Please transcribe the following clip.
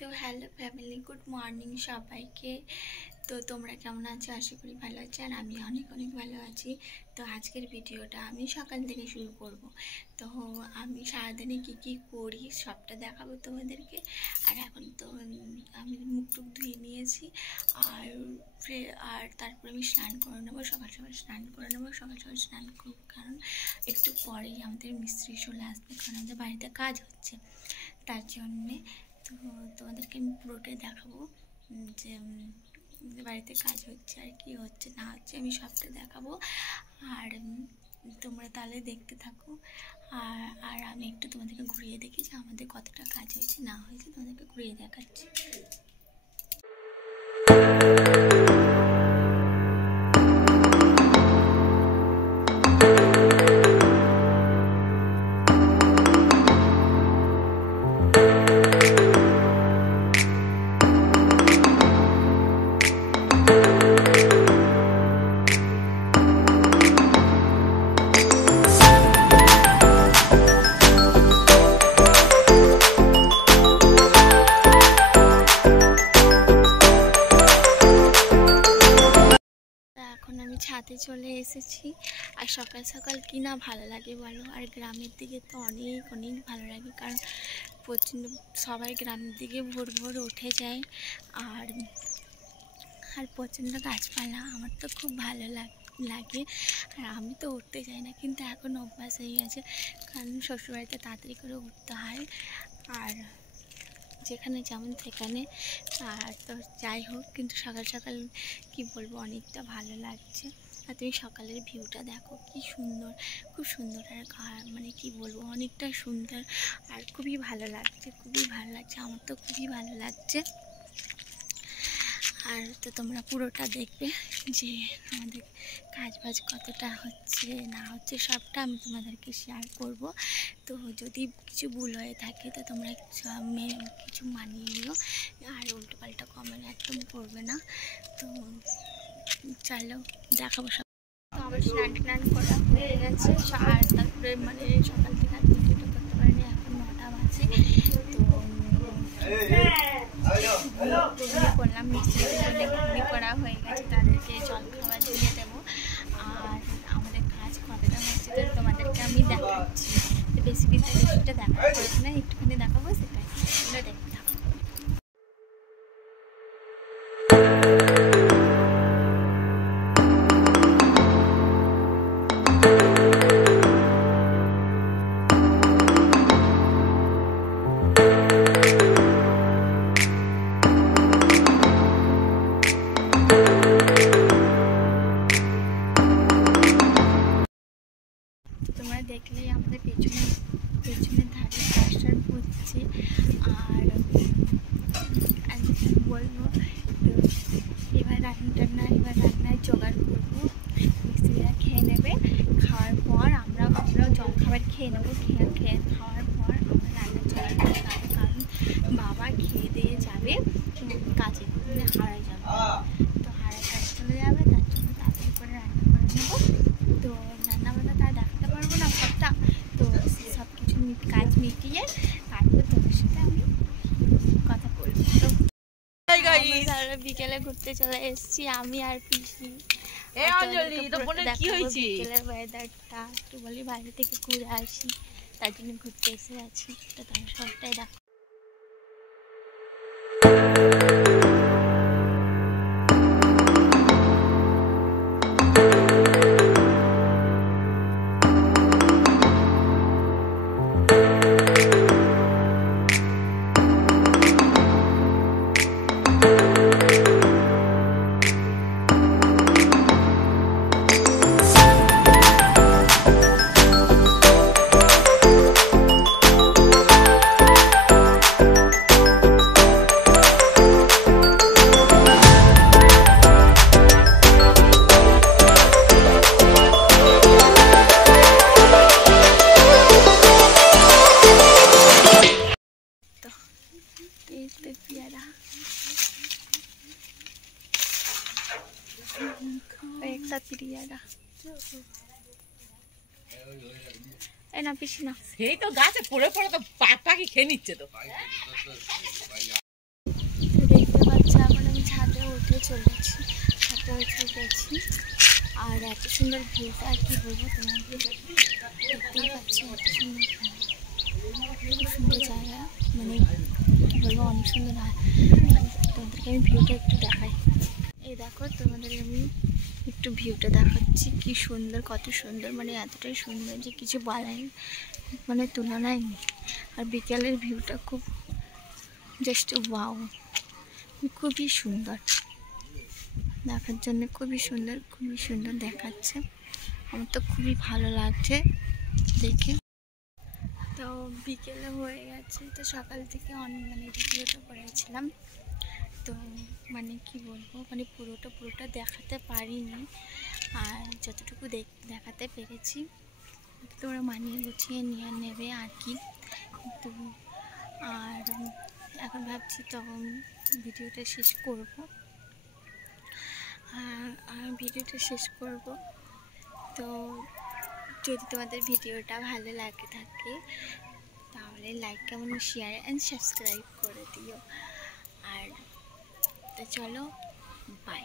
তো hello family, good morning সবাইকে। তো তোমরা কেমন আছো? আশা করি ভালো আছো, আর আমি অনেক অনেক ভালো আছি। তো আজকের ভিডিওটা আমি সকাল থেকে শুরু করব। তো আমি সারাদিনে কী কী করি সবটা দেখাবো তোমাদেরকে। আর এখন তো আমি মুখ টুক ধুয়ে নিয়েছি, আর তারপরে আমি স্নান করে নেবো। সকাল সকাল স্নান করে নেবো, সকাল সকাল স্নান করবো, কারণ একটু পরেই আমাদের মিস্ত্রি চলে আসবে, কারণ আমাদের বাড়িতে কাজ হচ্ছে, তার জন্যে। তো তোমাদেরকে আমি পুরোটাই দেখাবো যে বাড়িতে কাজ হচ্ছে আর কি হচ্ছে না হচ্ছে, আমি সবটা দেখাবো। আর তোমরা তাহলে দেখতে থাকো। আর আমি একটু তোমাদেরকে ঘুরিয়ে দেখি যে আমাদের কতটা কাজ হয়েছে না হয়েছে, তোমাদেরকে ঘুরিয়ে দেখাচ্ছি। এখন আমি ছাদে চলে এসেছি, আর সকাল সকাল কি না ভালো লাগে বলো। আর গ্রামের দিকে তো অনেক অনেক ভালো লাগে, কারণ প্রচণ্ড সবাই গ্রামের দিকে ভোর ভোর উঠে যায়, আর প্রচণ্ড গাছপালা, আমার তো খুব ভালো লাগে। আর আমি তো উঠতে চাই না, কিন্তু এখন অভ্যাস হয়ে গেছে, কারণ শ্বশুরবাড়িতে তাড়াতাড়ি করে উঠতে হয়, আর যেখানে যেমন সেখানে। আর তো যাই হোক, কিন্তু সকাল সকাল কি বলবো, অনেকটা ভালো লাগছে। আর তুমি সকালের ভিউটা দেখো, কি সুন্দর, খুব সুন্দর। আর মানে কি বলবো, অনেকটা সুন্দর, আর খুবই ভালো লাগছে, খুবই ভালো লাগছে, আমার তো খুবই ভালো লাগছে। আর তো তোমরা পুরোটা দেখবে যে আমাদের কাজ বাজ কতটা হচ্ছে না হচ্ছে, সবটা আমি তোমাদেরকে শেয়ার করব। তো যদি কিছু ভুল হয়ে থাকে তো তোমরা কিছু মানিয়ে নিও, আর উল্টোপাল্টা কমেন্ট একদম করবে না। তো চলো দেখাবো সব। তো আমার স্নান টান করা হয়ে গেছে, আর তারপরে মানে সকাল থেকে আর ভিডিওটা করতে পারিনি, এখন 9টা বাজে। তো করলাম, মিস্ত্রিদের জন্য ঘুগনি করা হয়ে গেছে, তাদেরকে জল খাবার দিয়ে দেবো। আর আমাদের কাজ কতটা হচ্ছে তো তোমাদেরকে আমি দেখাচ্ছি, বেশিটা দেখাতে পারছি না, একটুখানি দেখাবো, সেটাই দেখতে থাকো। তোমরা দেখলেই আমাদের পেছনের ধারে প্লাস্টার হচ্ছে, আর কি বলবো, এবার রান্নার জোগাড় করবো, মিস্ত্রিরা খেয়ে নেবে, খাওয়ার পর আমরাও জল খাবার খেয়ে নেবো, খাওয়ার পর আমরা রান্নার জোগাড় করতে হবে, কারণ বাবা খেয়ে দিয়ে যাবে কাজে, মানে হারাই যাবে, তো হারাই কাজে চলে যাবে, তার জন্য তাড়াতাড়ি করে রান্না করে নেবো। তো রান্নাবান্না তার দেখাতে পারবো না সবটা, তো সব কিছু কাজ মিটিয়ে তারপর তোমার সাথে আমি কথা বলবো। তো বিকেলে ঘুরতে চলে এসেছি আমি আর পিসি। বিকেলের ওয়েদারটা একটু বলি, বাইরে থেকে ঘুরে আসি, তার জন্য ঘুরতে এসে আছি। তো তোমার সবটাই দেখো। পেয়ারা একটা পেয়ারা না পিসি না, সেই তো গাছে পড়ে পড়ে তো পাখি খেয়ে নিচ্ছে তো। ছাদে চলে গেছি, ছাদে উঠে গেছি। আর এত সুন্দর ভিউটা আর কি বলবো তোমাদের, দেখতেই পাচ্ছি এত সুন্দর, খুব সুন্দর জায়গা, মানে কী বলবো অনেক সুন্দর। তোমাদেরকে আমি ভিউটা একটু দেখাই। এই দেখো তোমাদের আমি একটু ভিউটা দেখাচ্ছি, কি সুন্দর, কত সুন্দর, মানে এতটাই সুন্দর যে কিছু বলাই মানে তুলনায় নেই। আর বিকেলের ভিউটা খুব জাস্ট ওয়াও, খুবই সুন্দর দেখার জন্য, খুবই সুন্দর দেখাচ্ছে। আমার তো খুবই ভালো লাগছে দেখে। তো বিকেলে হয়ে গেছে, তো সকাল থেকে মানে ভিডিওটা করেছিলাম, তো মানে কি বলবো, মানে পুরোটা দেখাতে পারিনি, আর যতটুকু দেখাতে পেরেছি তোমরা মানিয়ে গুছিয়ে নিয়ে নেবে আর কি। তো আর এখন ভাবছি তখন ভিডিওটা শেষ করব, তো যদি তোমাদের ভিডিওটা ভালো লাগে থাকে তাহলে like, comment, share and subscribe করে দিও। আর তো চলো, বাই।